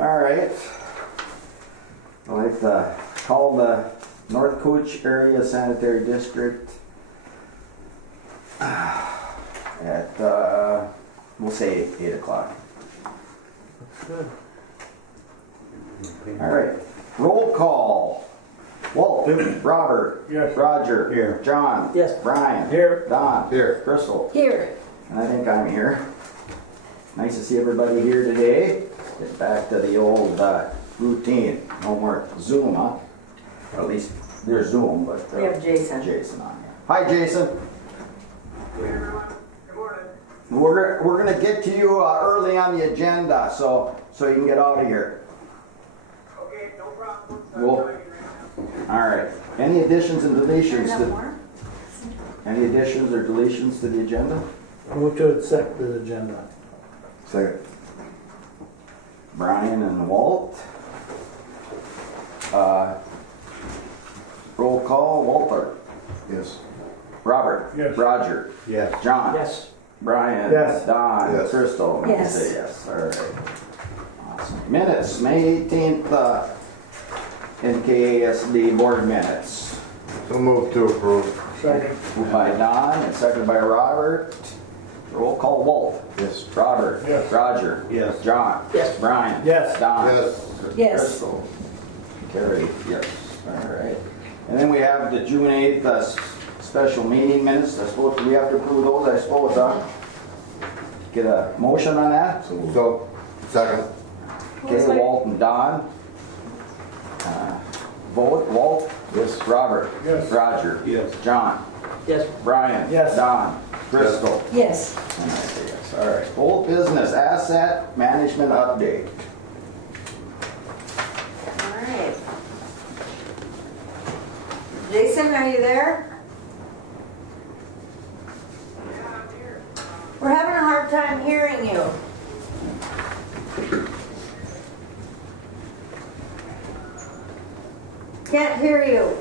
All right. I'd like to call the North Cooch Area Sanitary District at, we'll say 8 o'clock. That's good. All right. Roll call. Walt. Robert. Yes. Roger. Here. John. Yes. Brian. Here. Don. Here. Crystal. Here. And I think I'm here. Nice to see everybody here today. Get back to the old routine. No more Zoom, huh? Or at least there's Zoom, but We have Jason. Jason on here. Hi, Jason. Hey everyone, good morning. We're gonna get to you early on the agenda, so you can get out of here. Okay, no problem. Well- Driving right now. All right. Any additions and deletions Is that to more? any additions or deletions to the agenda? Move to accept the agenda. Second. Brian and Walt. Roll call. Walter. Yes. Robert. Yes. Roger. Yes. John. Yes. Brian. Yes. Don. Yes. Crystal. and I Yes. say yes. All right. Awesome. Minutes. May 18th. NKASD board minutes. So move to approve. Second. Moved by Don and seconded by Robert. Roll call. Walt. Yes. Robert. Yes. Roger. Yes. John. Yes. Brian. Yes. Don. Yes. Yes. Crystal. Carried. Yes. All right. And then we have the June 8th special meeting minutes. I suppose we have to approve those. I suppose. Get a motion on that. So, second. Okay, Walt and Don. Vote. Walt. Yes. Robert. Yes. Roger. Yes. John. Yes. Brian. Yes. Don. Crystal. Yes. And I say yes. All right. Old business asset management update. All right. Jason, are you there? Yeah, I'm here. We're having a hard time hearing you. Can't hear you.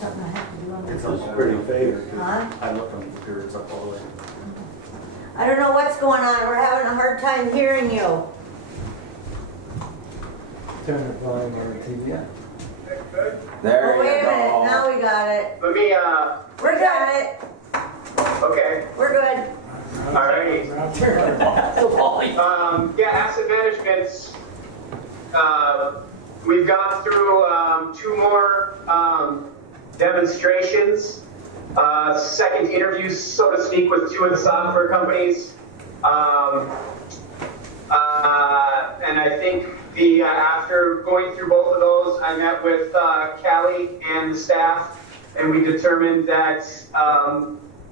Something I have to do on It's this. up pretty faded. Huh? I looked on the computer, it's up all the way. I don't know what's going on. We're having a hard time hearing you. Turn the volume on the TV. Good, good. There Oh, wait you a minute. go. Now we got it. Let me, We got it. okay, We're good. alrighty. Turn the volume. Yeah, asset management, we've gone through, 2 more, demonstrations, second interviews, so to speak, with 2 of the software companies. And I think after going through both of those, I met with Callie and the staff, and we determined that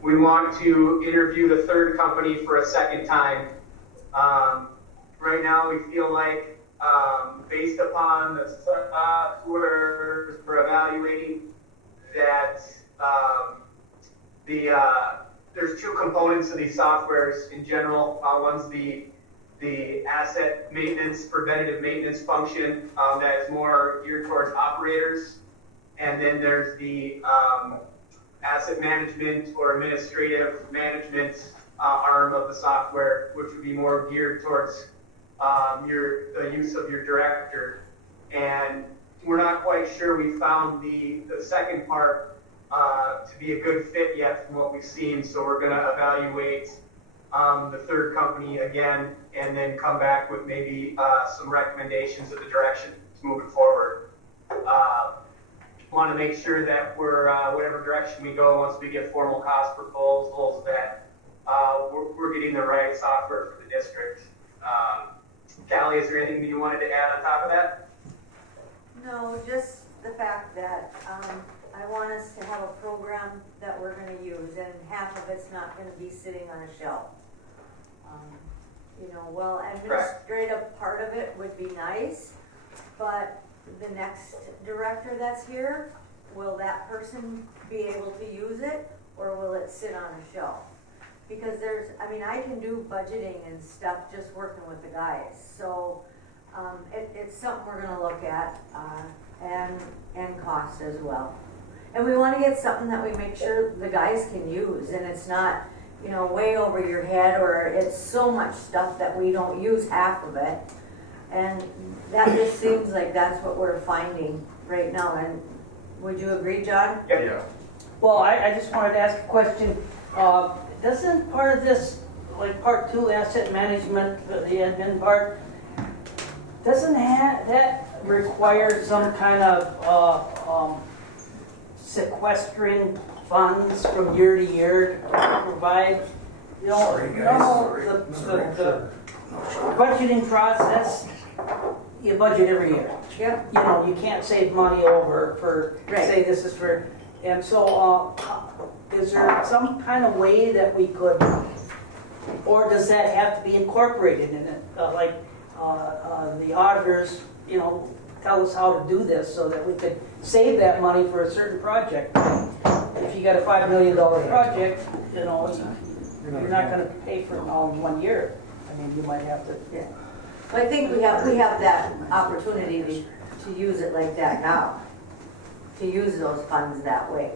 we want to interview the third company for a second time. Right now, we feel like, based upon the software we're evaluating, that there's 2 components of these softwares in general. One's the asset maintenance, preventative maintenance function that is more geared towards operators. And then there's the asset management or administrative management arm of the software, which would be more geared towards the use of your director. And we're not quite sure we found the second part to be a good fit yet from what we've seen. So we're going to evaluate the third company again, and then come back with maybe some recommendations of the direction to move it forward. Want to make sure that we're whatever direction we go, once we get formal cost proposals, that we're getting the right software for the district. Callie, is there anything that you wanted to add on top of that? No, just the fact that I want us to have a program that we're going to use, and half of it's not going to be sitting on a shelf. Well, administrative part of it would be nice, but the next director that's here, will that person be able to use it, or will it sit on a shelf? Because I can do budgeting and stuff just working with the guys. So it's something we're going to look at, and cost as well. And we want to get something that we make sure the guys can use, and it's not, you know, way over your head, or it's so much stuff that we don't use half of it. And that just seems like that's what we're finding right now. And would you agree, John? Yeah. Well, I just wanted to ask a question. Doesn't part of this, like part 2, asset management, the admin part, doesn't that require some kind of sequestering funds from year to year to provide, you know, the budgeting process, you budget every year. Yep. You know, you can't save money over for, Right. say this is for, and so, is there some kind of way that we could, or does that have to be incorporated in it? Like, the auditors, you know, tell us how to do this so that we could save that money for a certain project. If you got a $5 million project, you know, you're not gonna pay for it all in 1 year. I mean, you might have to, Yeah. I think we have that opportunity to use it like that now, to use those funds that way.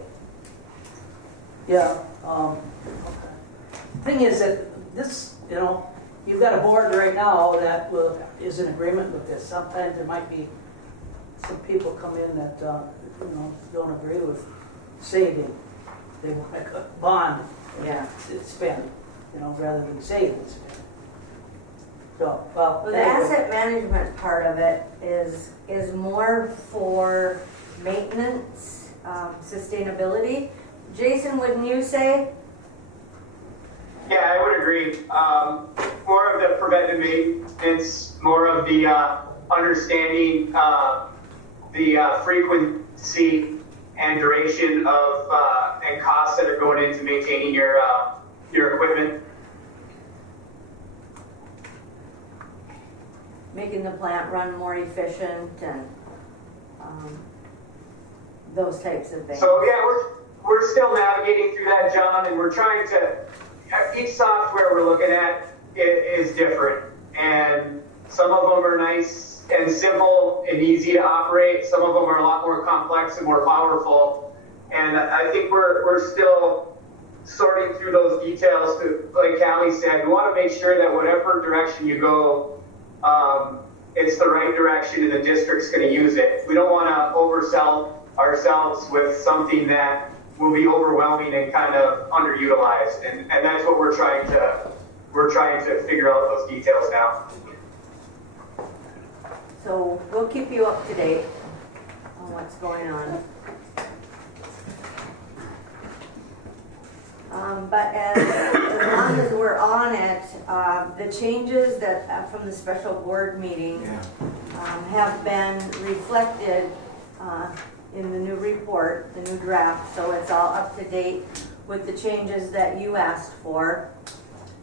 yeah. Thing is that this, you know, you've got a board right now that is in agreement with this. Sometimes there might be some people come in that, you know, don't agree with saving. They want a bond Yeah. spend, you know, rather than save and spend. So, well. Well, the asset management part of it is more for maintenance, sustainability. Jason, wouldn't you say? Yeah, I would agree. More of the preventive maintenance, more of the understanding the frequency and duration of and costs that are going into maintaining your equipment. Making the plant run more efficient and those types of things. So yeah, we're still navigating through that, John, and we're trying to. Each software we're looking at is different, and some of them are nice and simple and easy to operate. Some of them are a lot more complex and more powerful. And I think we're still sorting through those details. Like Callie said, we want to make sure that whatever direction you go, it's the right direction and the district's going to use it. We don't want to oversell ourselves with something that will be overwhelming and kind of underutilized. And that's what we're trying to figure out those details now. So we'll keep you up to date on what's going on. But as long as we're on it, the changes that from the special board meeting have been reflected in the new report, the new draft, so it's all up to date with the changes that you asked for.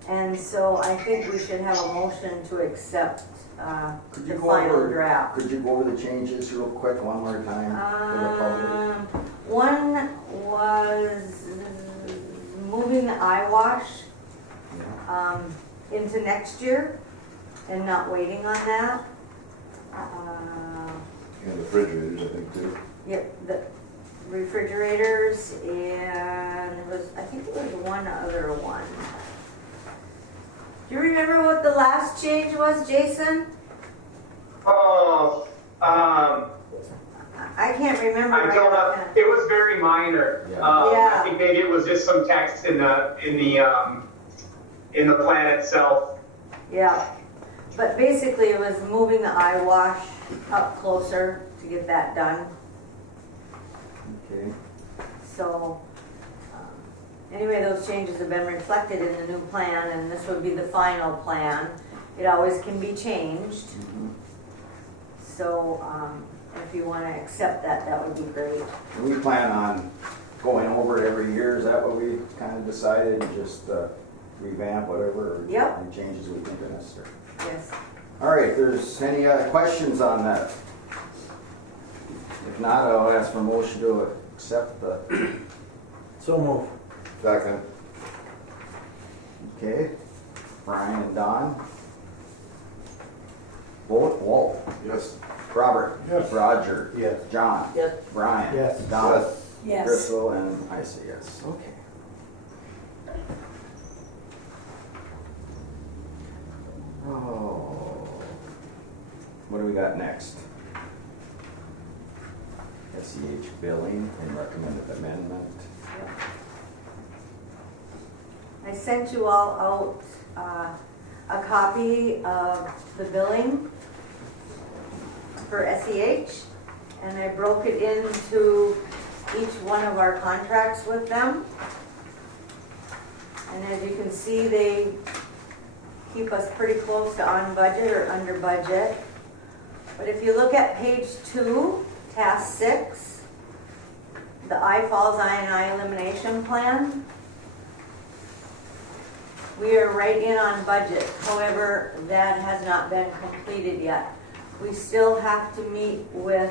And so I think we should have a motion to accept the final draft. Could you go over the changes real quick one more time for the public? One was moving the eyewash into next year and not waiting on that. And the refrigerators, I think, too. Yep, the refrigerators, and it was, I think there was one other one. Do you remember what the last change was, Jason? Oh, I can't remember. I don't know. It was very minor. Yeah. Yeah. I think maybe it was just some text in the plan itself. Yeah, but basically it was moving the eyewash up closer to get that done. Okay. So, anyway, those changes have been reflected in the new plan, and this would be the final plan. It always can be changed. So, if you want to accept that, that would be great. We plan on going over it every year, is that what we kind of decided, and just revamp whatever, or Yep. any changes we think are necessary? Yes. All right, if there's any questions on that? If not, I'll ask for a motion to accept the, So move. Second. okay, Brian and Don. Vote, Walt, Yes. Robert. Yes. Roger. Yes. John. Yes. Brian. Yes. Don. Yes. Yes. Crystal, and I say yes. Okay. we got next? SEH billing and recommended amendment. I sent you all out a copy of the billing for SEH, and I broke it into each one of our contracts with them. And as you can see, they keep us pretty close to on budget or under budget. But if you look at page 2, task 6, the I Falls I&I elimination plan, we are right in on budget. However, that has not been completed yet. We still have to meet with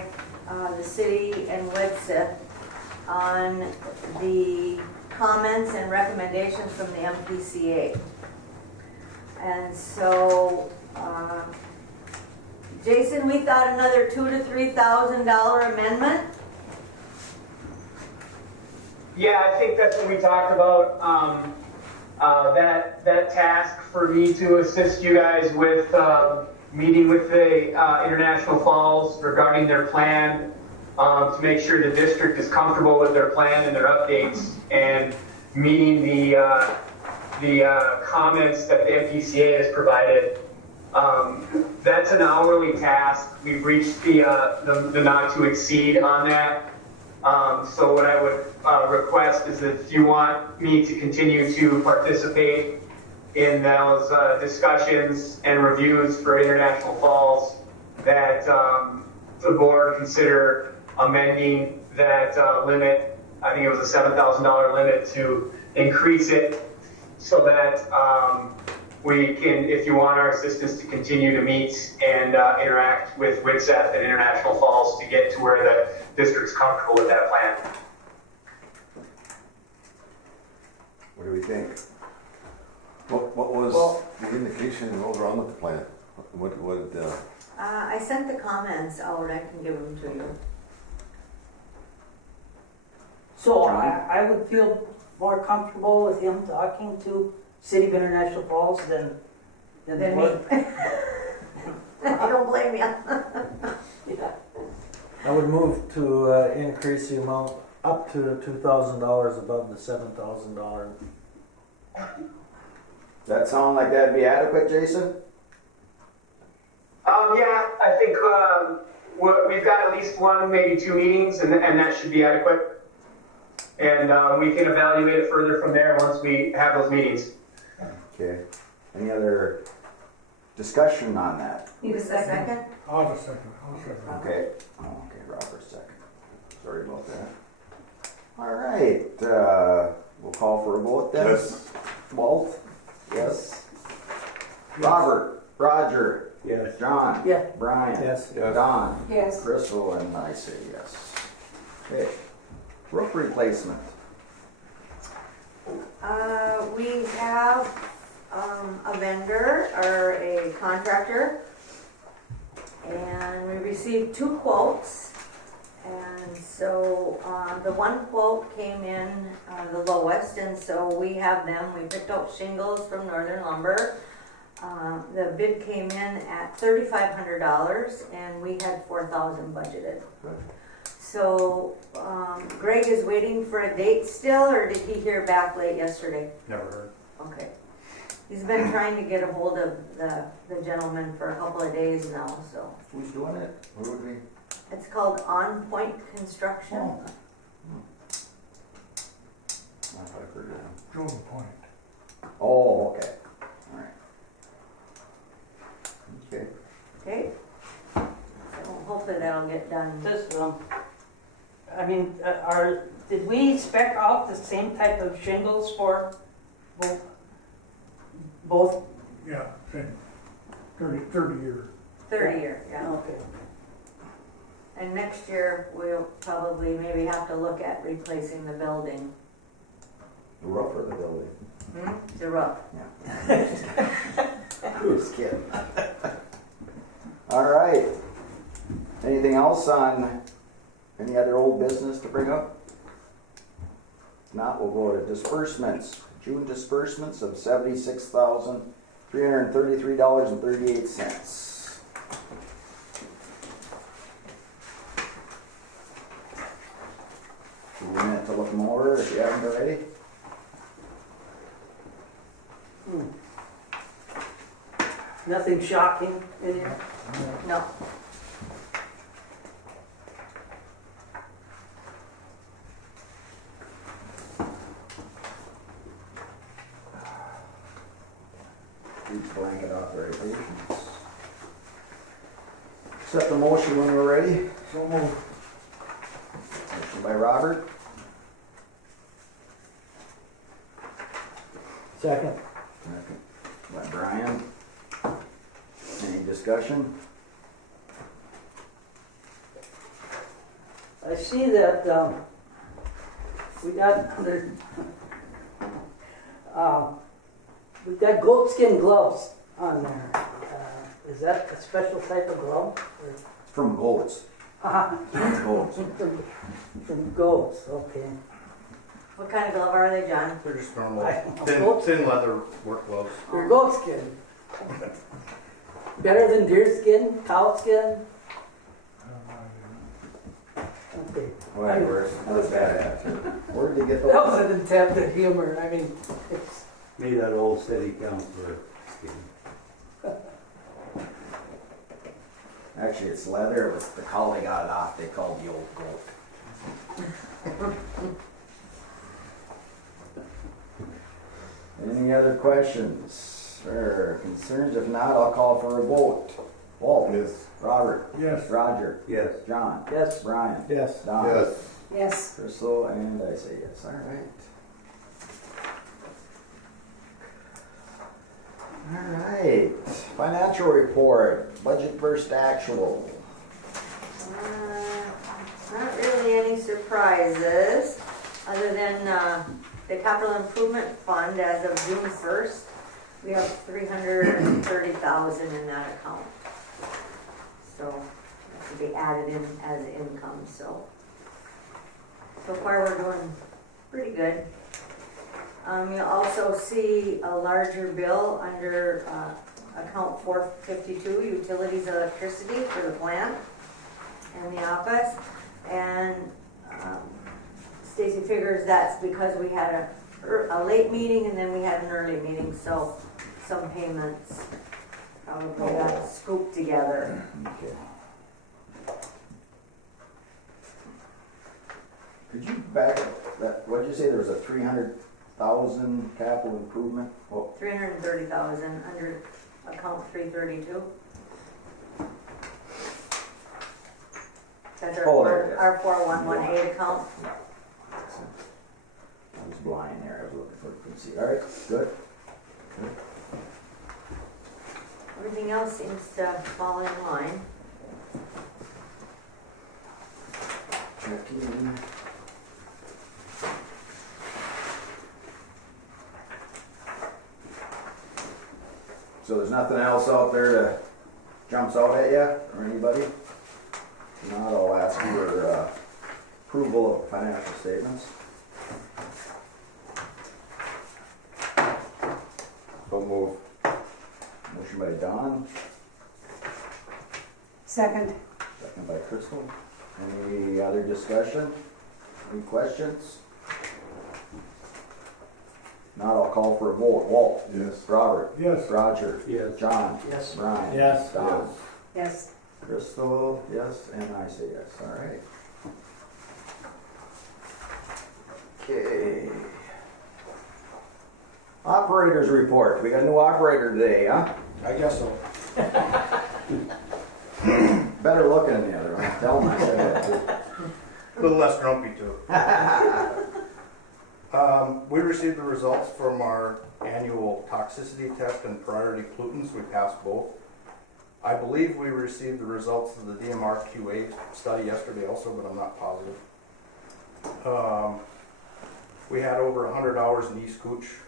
the city and Widsith on the comments and recommendations from the MPCA. And so, Jason, we thought another $2,000 to $3,000 amendment. Yeah, I think that's what we talked about. That task for me to assist you guys with meeting with the International Falls regarding their plan, to make sure the district is comfortable with their plan and their updates, and meeting the comments that the MPCA has provided. That's an hourly task. We've reached the not to exceed on that. So what I would request is that if you want me to continue to participate in those discussions and reviews for International Falls, that the board consider amending that limit. I think it was a $7,000 limit, to increase it so that we can, if you want our assistance to continue to meet and interact with Widseth and International Falls to get to where the district's comfortable with that plan. What do we think? What was the indication overall with the plan? I sent the comments out. I can give them to you. So I would feel more comfortable with him talking to City of International Falls than Than the me. board. I don't blame you. Yeah. I would move to increase the amount up to $2,000 above the $7,000. Does that sound like that'd be adequate, Jason? Yeah, I think we've got at least one, maybe 2 meetings, and that should be adequate. And we can evaluate it further from there once we have those meetings. Okay. Any other discussion on that? Need a second? I'll have a second. Okay. Oh, okay, Robert, second. Sorry about that. All right. We'll call for a vote then. Yes. Walt? Yes. Robert? Roger? Yes. John? Yeah. Brian? Yes. Yes. Don? Yes. Crystal, and I say yes. Okay. Roof replacement. We have a vendor or a contractor, and we received 2 quotes. And so the one quote came in the lowest, and so we have them. We picked out shingles from Northern Lumber. The bid came in at $3,500, and we had $4,000 budgeted. Right. So Greg is waiting for a date still, or did he hear back late yesterday? Never heard. Okay. He's been trying to get a hold of the gentleman for a couple of days now, so. Who's doing it? Who would we? It's called On Point Construction. Oh. I thought I've heard of them. Jordan Point. Oh, okay. All right. Okay. Okay? So hopefully that'll get done. Just, I mean, did we spec out the same type of shingles for both? Yeah, same. 30 years. 30 year, yeah. Okay. And next year, we'll probably maybe have to look at replacing the building. The roof or the building? The roof. Who's kidding? All right. Anything else on any other old business to bring up? If not, we'll go to disbursements. June disbursements of $76,333.38. minute to look them over if you haven't already. Nothing shocking in here? No. These blanket authorizations. Accept the motion when we're ready. So moved. Motion by Robert, Second. second by Brian. Any discussion? I see that we got we've got goatskin gloves on there. Is that a special type of glove? From goats. Goats. From goats, okay. What kind of glove are they, John? They're just normal, I don't know. thin leather work gloves. They're goatskin. Better than deer skin, cow skin? Okay. Whatever, that's bad. Where did you get That was those? an attempt at humor. I mean, it's, Made that old steady count for skin. Actually, it's leather. It was the collie got it off. They called the old goat. Any other questions or concerns? If not, I'll call for a vote. Walt? Yes. Robert? Yes. Roger? Yes. John? yes. Brian? Yes. Don? Yes. Yes. Crystal? And I say yes. All right. All right. Financial report. Budget versus actual. Not really any surprises, other than the capital improvement fund as of June 1st. We have $330,000 in that account. So that should be added in as income, so far we're doing pretty good. You'll also see a larger bill under account 452, utilities and electricity for the plant and the office. And Stacy figures that's because we had a late meeting and then we had an early meeting, so some payments probably got scooped together. Okay. Could you back up that? What did you say? There was a 300,000 capital improvement? Oh, 330,000 under account 332. That's Oh, there it is. our 4118 account. I was blind there. I was looking for it. Couldn't see. All right, good. Everything else seems to fall in line. Checking. So there's nothing else out there that jumps out at you or anybody? If not, I'll ask for approval of financial statements. So move. Motion by Don, Second. second by Crystal. Any other discussion? Any questions? Not, I'll call for a vote. Walt? Yes. Robert? Yes. Roger? Yes. John? Yes. Brian? Yes. Don? Yes. Crystal? Yes, and I say yes. All right. Okay. Operators report. We got a new operator today, huh? I guess so. Better looking than the other one. Tell him I said that too. A little less grumpy too. We received the results from our annual toxicity test and priority pollutants. We passed both. I believe we received the results of the DMR QA study yesterday also, but I'm not positive. We had over 100 hours in East Cooch.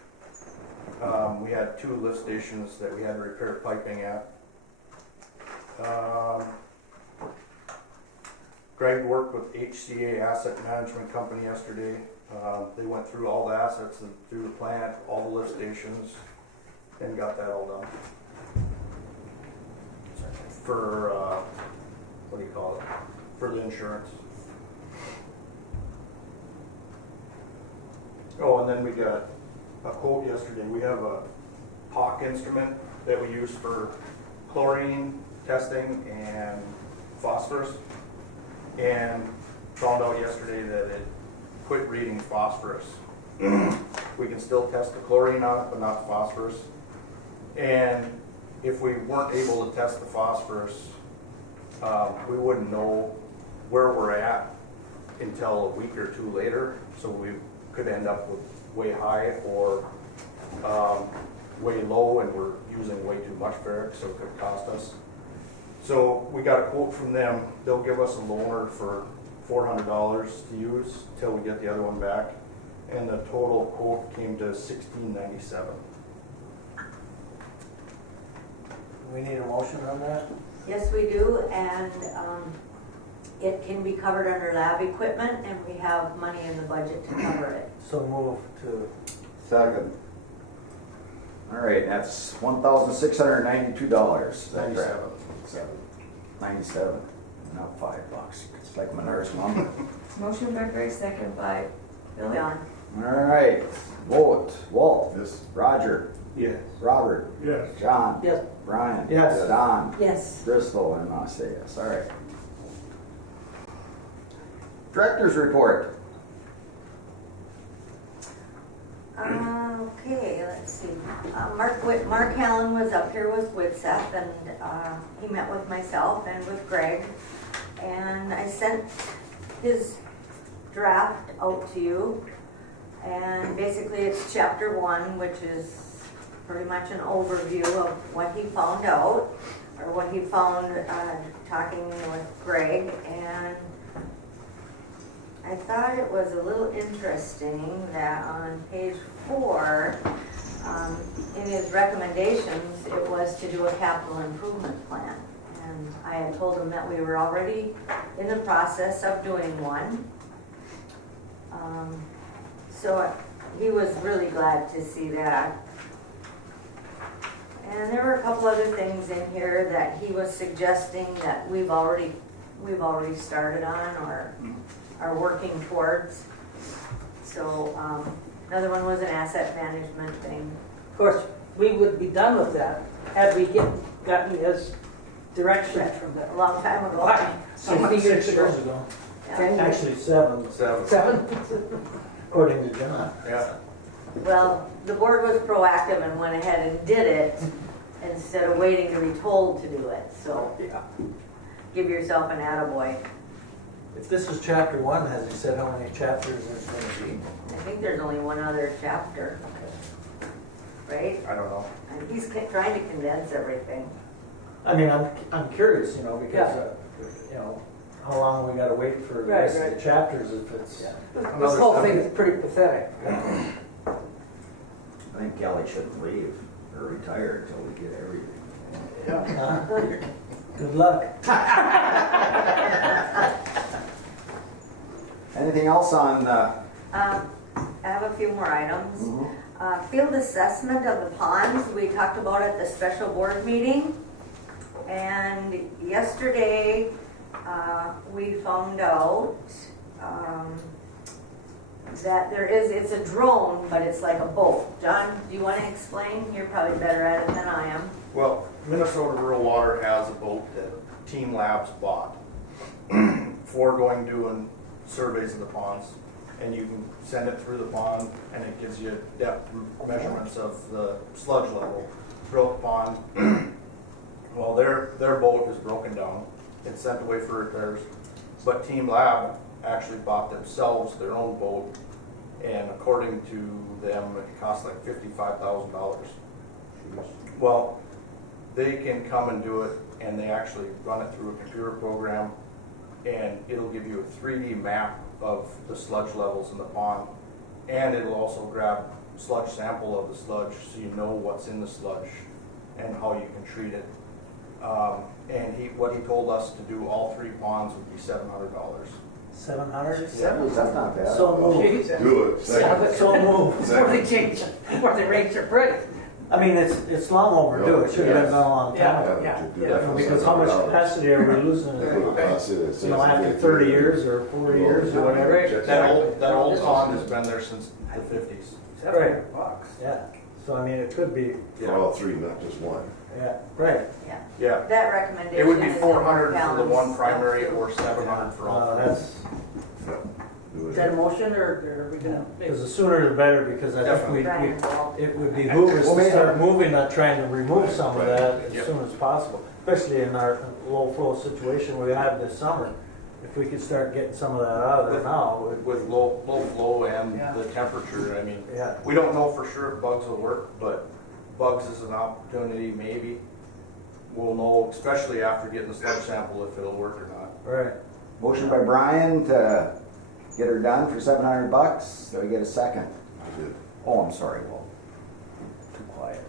We had 2 lift stations that we had to repair piping at. Greg worked with HCA Asset Management Company yesterday. They went through all the assets and through the plant, all the lift stations, and got that all done. For, what do you call it? For the insurance. Oh, and then we got a quote yesterday. We have a POC instrument that we use for chlorine testing and phosphorus. And found out yesterday that it quit reading phosphorus. We can still test the chlorine on it, but not phosphorus. And if we weren't able to test the phosphorus, we wouldn't know where we're at until a week or two later. So we could end up with way high or way low, and we're using way too much ferric, so it could cost us. So we got a quote from them. They'll give us a loaner for $400 to use till we get the other one back, and the total quote came to $1697. We need a motion on that? Yes, we do, and it can be covered under lab equipment, and we have money in the budget to cover it. So move to, Second. All right, that's $1,692. 97, not $5. It's like Menards lumber. Motion by Greg, second by Billy. John? All right, vote. Walt? Yes. Roger? Yes. Robert? yes. John? Yes. Brian? Yes. Don? Yes. Bristol, and I'll say yes. All right. Director's report. Okay, let's see. Mark Allen was up here with Widseth, and he met with myself and with Greg. And I sent his draft out to you. And basically it's chapter 1, which is pretty much an overview of what he found out, or what he found talking with Greg. And I thought it was a little interesting that on page 4, in his recommendations, it was to do a capital improvement plan. And I had told him that we were already in the process of doing one. So he was really glad to see that. And there were a couple other things in here that he was suggesting that we've already started on or are working towards. So another one was an asset management thing. Of course, we would be done with that had we gotten his direction from A that. long time ago. Why? So many years 6 ago. years ago. Yeah. 10 years. Actually, 7, 7. according to John. Yeah. Well, the board was proactive and went ahead and did it instead of waiting to be told to do it. So give yourself an attaboy. If this is chapter 1, has he said how many chapters there's going to be? I think there's only one other chapter, right? I don't know. And he's trying to condense everything. I mean, I'm curious, because, how long we gotta wait for the Right, rest of right. the chapters if it's. This whole thing is pretty pathetic. I think Kelly shouldn't leave or retire until we get everything. Good luck. Anything else on, I have a few more items. Field assessment of the ponds, we talked about at the special board meeting. And yesterday, we found out that it's a drone, but it's like a boat. John, do you want to explain? You're probably better at it than I am. Well, Minnesota Rural Water has a boat that Team Labs bought for doing surveys of the ponds. And you can send it through the pond, and it gives you depth measurements of the sludge level throughout the pond. Well, their boat is broken down. It's sent away for repairs. But Team Lab actually bought themselves their own boat, and according to them, it cost like $55,000. Well, they can come and do it, and they actually run it through a computer program, and it'll give you a 3D map of the sludge levels in the pond, and it'll also grab sludge sample of the sludge so you know what's in the sludge and how you can treat it. And what he told us to do all 3 ponds would be $700. 700? that's not bad. So move. Jesus. Do it. Second. So move. Before they change, before they raise their price. I mean, it's long overdue, it should have been done a long time ago. Yeah. to do that for Because how much $700. capacity are we losing, That's what it costs you to say after it's 30 years or 40 years or whatever? That old pond has been there since the 50s. Right. Yeah, so I mean, it could be, For all three, not just one. yeah, right. Yeah, Yeah. that recommendation It would be is in 400 for the balance one primary of- or 700 for all three. That's, Do Is it. that a motion or are we gonna? because the sooner the better, because I think Brian involved. it would behoove us to start moving, not trying to remove some of that as Yep. soon as possible, especially in our low flow situation we have this summer. If we could start getting some of that out of there now, With low flow and Yeah. the temperature, I mean, yeah. we don't know for sure if bugs will work, but bugs is an opportunity, maybe. We'll know, especially after getting the sludge sample, if it'll work or not. Right. Motion by Brian to get her done for $700. Do we get a second? I did. Oh, I'm sorry, Walt. Too quiet.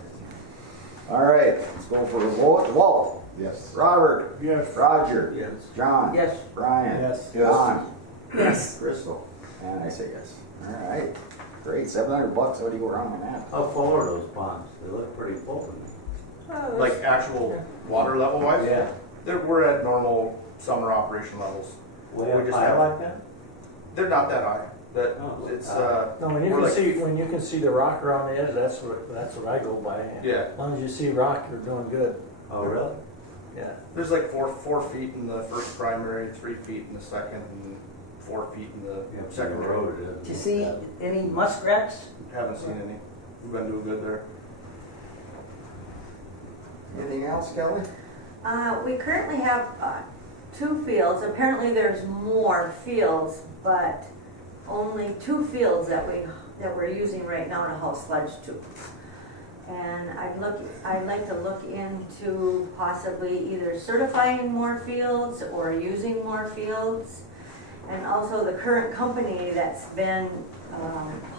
All right, let's go for a vote. Walt? Yes. Robert? Yes. Roger? Yes. John? Yes. Brian? Yes. Don? Yes. Crystal? And I say yes. All right, great, $700. How do you go wrong on that? How full are those ponds? They look pretty full. Like actual water level wise? Yeah. We're at normal summer operation levels. Way We up just high have- like that? They're not that high. That Oh, it's No, when you we're can like- see, when you can see the rock around the edge, that's what I go by. yeah. As long as you see rock, you're doing good. Oh, really? Yeah. There's like four feet in the first primary, 3 feet in the second, and 4 feet in the Yeah, from the secondary. road, it Did you is. see any muskrats? Haven't seen any. We've been doing good there. Anything else, Kelly? We currently have 2 fields. Apparently there's more fields, but only 2 fields that we're using right now to haul sludge to. And I'd like to look into possibly either certifying more fields or using more fields. And also the current company that's been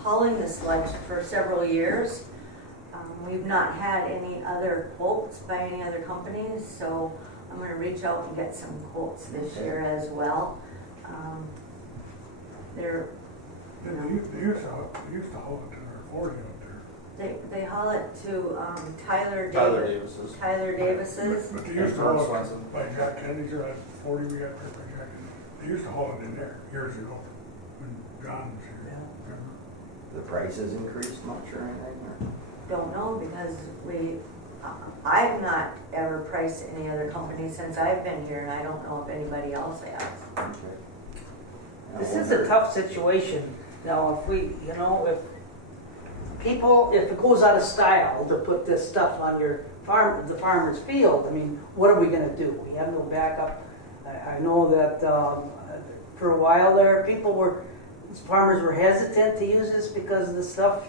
hauling the sludge for several years. We've not had any other quotes by any other companies, so I'm gonna reach out and get some quotes this year as well. They're, you know, They used to haul it to our 40 up there. they haul it to Tyler Tyler Davis. Davis's. Tyler Davis's. But they And used to Vern haul it Swenson. by Jack Kennedy's or that 40 we got there by Jack Kennedy's. They used to haul it in there years ago when John was here. Remember? The price has increased much or anything? Or? Don't know because I've not ever priced any other company since I've been here and I don't know if anybody else has. This is a tough situation. Now, if we, you know, if it goes out of style to put this stuff on the farmer's field, I mean, what are we gonna do? We have no backup. I know that for a while there, farmers were hesitant to use this because of the stuff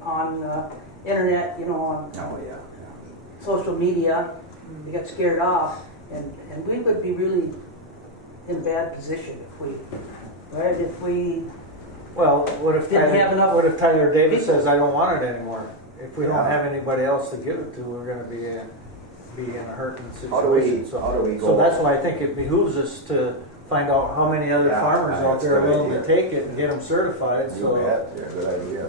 on internet, you know, on Oh, yeah. social media. We got scared off, and we would be really in a bad position if we Well, what if Didn't have enough what if Tyler Davis people. says, I don't want it anymore? If we don't Yeah. have anybody else to give it to, we're gonna be in a hurting How do we- situation. how do we So go- that's why I think it behooves us to find out how many other Yeah, farmers out that's a there are good willing to idea. take it and get them certified, You so. bet. Yeah, good idea.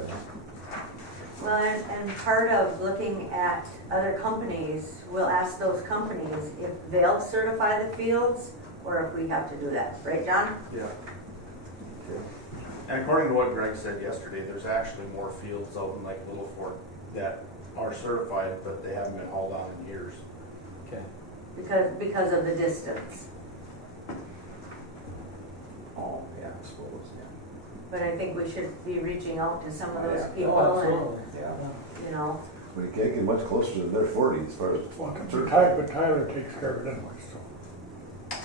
Well, and part of looking at other companies, we'll ask those companies if they'll certify the fields or if we have to do that. Right, John? Yeah. And according to what Greg said yesterday, there's actually more fields out in like Little Fork that are certified, but they haven't been hauled on in years. Okay. Because of the distance. Oh, yeah, I suppose, yeah. But I think we should be reaching out to some of those Yeah. people Oh, and, absolutely. Yeah. you know, But you can't get much closer than their 40 as far as. Well, but Tyler takes care of it anyway, so.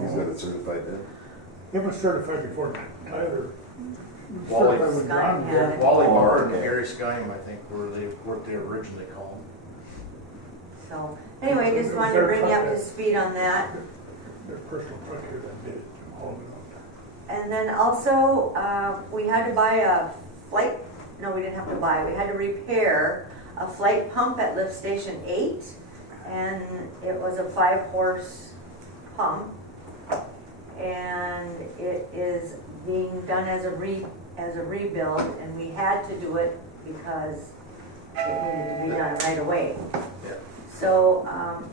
He's got it certified then. It was certified before Tyler. Wally- certified with John. Scott had it. Wally Oh, Barr and okay. Gary Skyum, I think, were what they originally called. so, anyway, just wanted to bring you up to speed on that. Their personal truck here that did it, hauled it out. And then also, we had to buy a flight, no, we didn't have to buy, we had to repair a flight pump at lift station 8. And it was a 5-horse pump. And it is being done as a rebuild, and we had to do it because it needed to be done right away. Yeah. So,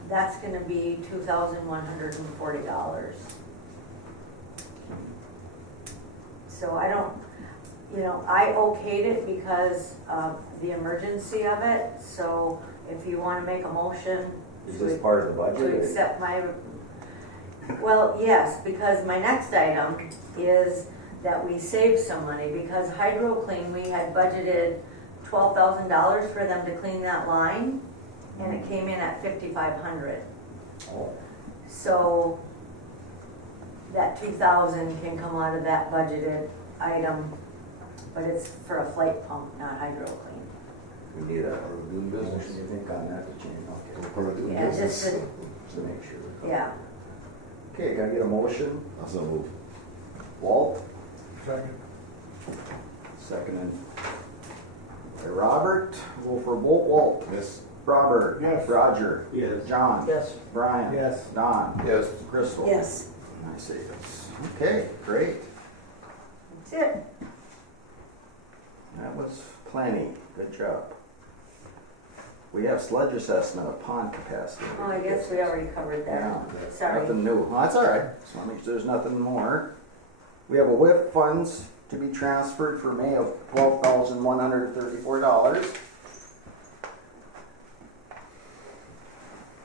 that's gonna be $2,140. So I don't, I okayed it because of the emergency of it, so if you wanna make a motion Is this part of the budget? to or- accept well, yes, because my next item is that we save some money, because HydroClean, we had budgeted $12,000 for them to clean that line, and it came in at $5,500. Oh, So that 2,000 can come out of that budgeted item, but it's for a flight pump, not HydroClean. we need a Doing motion, business. you think, on that to change? Okay. Part of doing Yeah, just business. to, To make sure. yeah. Okay, can I get a motion? Also move. Walt, Second. seconded by Robert. Go for Walt. Yes. Robert. Yes. Roger. Yes. John. Yes. Brian. Yes. Don. Yes. Crystal. Yes. I say yes. Okay, great. That's it. That was plenty. Good job. We have sludge assessment of pond capacity. Oh, I guess we already covered Yeah, that. Sorry. nothing new. Well, that's all right. Just want to make sure there's nothing more. We have a WIP funds to be transferred for May of $12,134.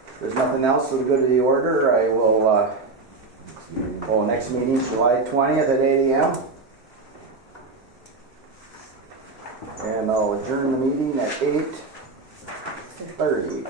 If there's nothing else for the good of the order, I will, next meeting, July 20th at 8 a.m. And I'll adjourn the meeting at 8:30.